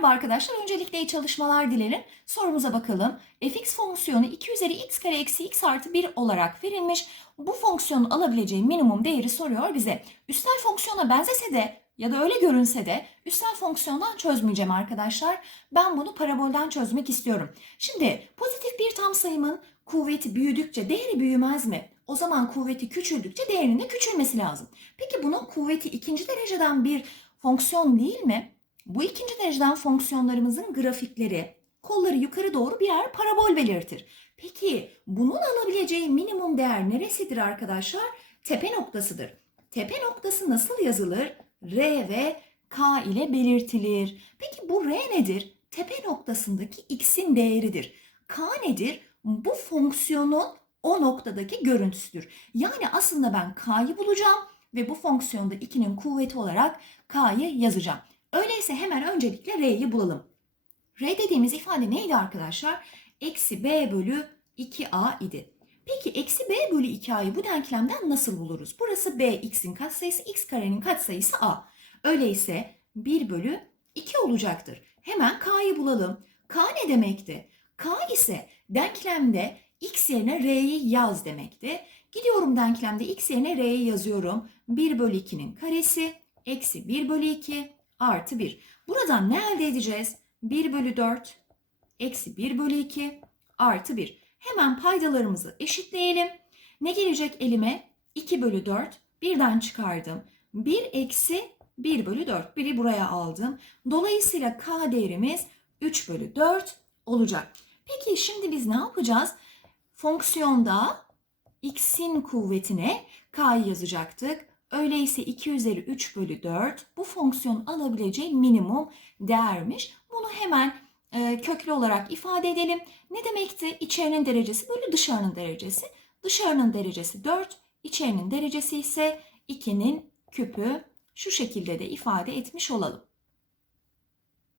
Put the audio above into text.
Merhaba arkadaşlar. Öncelikle iyi çalışmalar dilerim. Sorumuza bakalım. fx fonksiyonu 2 üzeri x kare eksi x artı 1 olarak verilmiş. Bu fonksiyonun alabileceği minimum değeri soruyor bize. Üstel fonksiyona benzese de ya da öyle görünse de üstel fonksiyondan çözmeyeceğim arkadaşlar. Ben bunu parabolden çözmek istiyorum. Şimdi pozitif bir tam sayımın kuvveti büyüdükçe değeri büyümez mi? O zaman kuvveti küçüldükçe değerinin de küçülmesi lazım. Peki bunun kuvveti ikinci dereceden bir fonksiyon değil mi? Bu ikinci dereceden fonksiyonlarımızın grafikleri kolları yukarı doğru birer parabol belirtir. Peki bunun alabileceği minimum değer neresidir arkadaşlar? Tepe noktasıdır. Tepe noktası nasıl yazılır? R ve K ile belirtilir. Peki bu R nedir? Tepe noktasındaki x'in değeridir. K nedir? Bu fonksiyonun o noktadaki görüntüsüdür. Yani aslında ben K'yı bulacağım ve bu fonksiyonda 2'nin kuvveti olarak K'yı yazacağım. Öyleyse hemen öncelikle R'yi bulalım. R dediğimiz ifade neydi arkadaşlar? Eksi B bölü 2A idi. Peki eksi B bölü 2A'yı bu denklemden nasıl buluruz? Burası B x'in katsayısı, x karenin katsayısı A. Öyleyse 1 bölü 2 olacaktır. Hemen K'yı bulalım. K ne demekti? K ise denklemde x yerine R'yi yaz demekti. Gidiyorum denklemde x yerine R'yi yazıyorum. 1 bölü 2'nin karesi eksi 1 bölü 2 artı 1. Buradan ne elde edeceğiz? 1 bölü 4 eksi 1 bölü 2 artı 1. Hemen paydalarımızı eşitleyelim. Ne gelecek elime? 2 bölü 4. Birden çıkardım. 1 eksi 1 bölü 4. Biri buraya aldım. Dolayısıyla k değerimiz 3 bölü 4 olacak. Peki şimdi biz ne yapacağız? Fonksiyonda x'in kuvvetine k'yı yazacaktık. Öyleyse 2 üzeri 3 bölü 4 bu fonksiyon alabileceği minimum değermiş. Bunu hemen e, köklü olarak ifade edelim. Ne demekti? İçerinin derecesi bölü dışarının derecesi. Dışarının derecesi 4, içerinin derecesi ise 2'nin küpü. Şu şekilde de ifade etmiş olalım.